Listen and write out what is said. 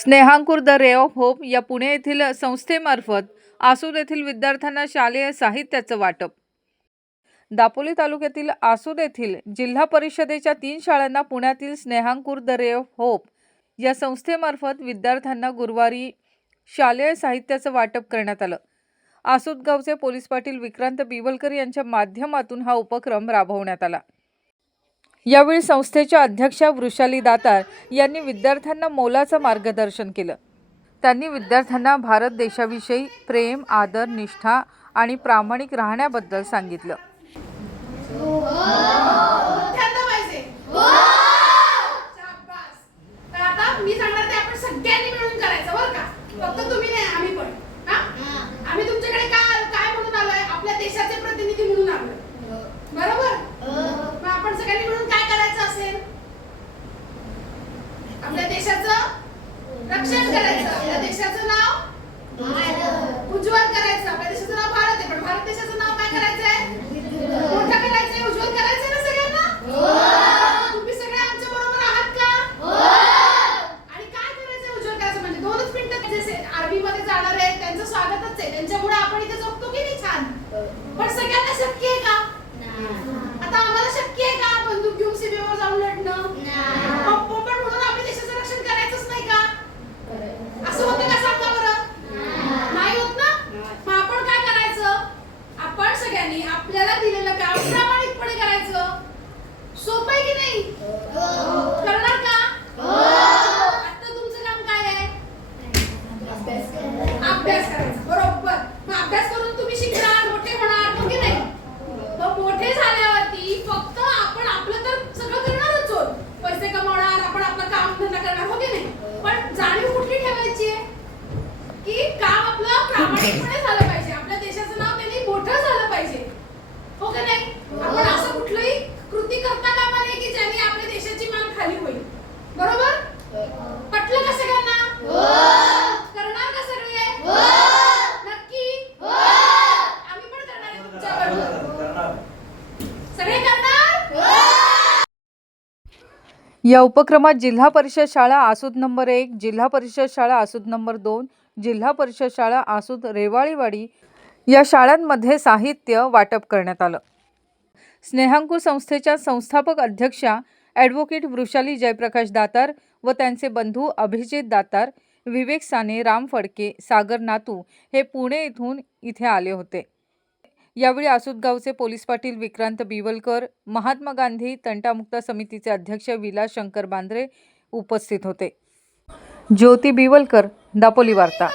Snehankur the ray of hope या पुणे येथील संस्थेमार्फत आसूर येथील विद्यार्थ्यांना शालेय साहित्याचं वाटप. दापोली तालुक्यातील आसूर येथील जिल्हा परिषदेच्या तीन शाळांना पुण्यातील Snehankur the ray of hope या संस्थेमार्फत विद्यार्थ्यांना गुरुवारी शालेय साहित्याचं वाटप करण्यात आलं. आसूदगावचे पोलीस पाटील विक्रांत बिवलकर यांच्या माध्यमातून हा उपक्रम राबवण्यात आला. यावेळी संस्थेच्या अध्यक्षा वृषाली दातार यांनी विद्यार्थ्यांना मोलाचं मार्गदर्शन केलं त्यांनी विद्यार्थ्यांना भारत देशाविषयी प्रेम आदर निष्ठा आणि प्रामाणिक राहण्याबद्दल सांगितलं मी सांगणार ते आपण सगळ्यांनी मिळून करायचं बरं का फक्त तुम्ही नाही आम्ही पण हा? आम्ही तुमच्याकडे काय काय म्हणून आलोय आपल्या देशाचे प्रतिनिधी म्हणून आलोय बरोबर मग आपण सगळ्यांनी मिळून काय करायचं असेल आपल्या देशाचं रक्षण करायचं आपल्या देशाचं नाव उज्ज्वल करायचं आपल्या देशाचं नाव भारत आहे. पण भारत देशाचं नाव काय करायचंय? मोठं करायचंय उज्ज्वल करायचंय ना सगळ्यांना? तुम्ही सगळे आमच्या बरोबर आहात का? आणि काय करायचंय उज्ज्वल करायचं म्हणजे? दोनच मिनिटं जसे आर्मी मध्ये जाणार आहेत त्यांचं स्वागतच आहे. त्यांच्यामुळे आपण इथे जगतो की नाही छान? पण सगळ्यांना शक्य आहे का आता आम्हाला शक्य आहे का बंदूक घेऊन सीमेवर जाऊन लढणं पण पण म्हणून आम्ही देशाचं रक्षण करायचंच नाही का असं होतं का सांगा बरं नाही होत ना मग आपण काय करायचं सगळ्यांनी आपल्याला दिलेलं काम प्रामाणिकपणे करायचं. सोपं आहे की नाही? करणार का? आता तुमचं काम काय आहे? अभ्यास करायचा. बरोबर. मग अभ्यास करून तुम्ही शिकणार मोठे होणार हो की नाही? मग मोठे झाल्यावरती फक्त आपण आपलं तर सगळं करणारच आहोत. पैसे कमवणार आपण आपलं काम धंदा करणार हो की नाही? पण जाणीव कुठली ठेवायची आहे? की काम आपलं प्रामाणिकपणे झालं पाहिजे आपल्या देशाचं नाव त्यांनी मोठं झालं पाहिजे हो का नाही. आपण असं कुठलंही कृती करता कामा नये की ज्याने आपल्या देशाची मान खाली होईल. बरोबर? पटलं का सगळ्यांना? करणार का सगळे? नक्की? आम्ही पण करणार आहे सगळे करणार? या उपक्रमात जिल्हा परिषद शाळा आसूद नंबर एक जिल्हा परिषद शाळा आसूद नंबर दोन जिल्हा परिषद शाळा आसूद रेवाळीवाडी या शाळांमध्ये साहित्य वाटप करण्यात आलं. स्नेहांकू संस्थेच्या संस्थापक अध्यक्षा ॲडव्होकेट वृषाली जयप्रकाश दातार व त्यांचे बंधू अभिजित दातार विवेक साने राम फडके सागर नातू हे पुणे इथून इथे आले होते. यावेळी आसुदगावचे पोलीस पाटील विक्रांत बिवलकर महात्मा गांधी तंटामुक्त समितीचे अध्यक्ष विलास शंकर बांद्रे उपस्थित होते. ज्योती बिवलकर दापोली वार्ता.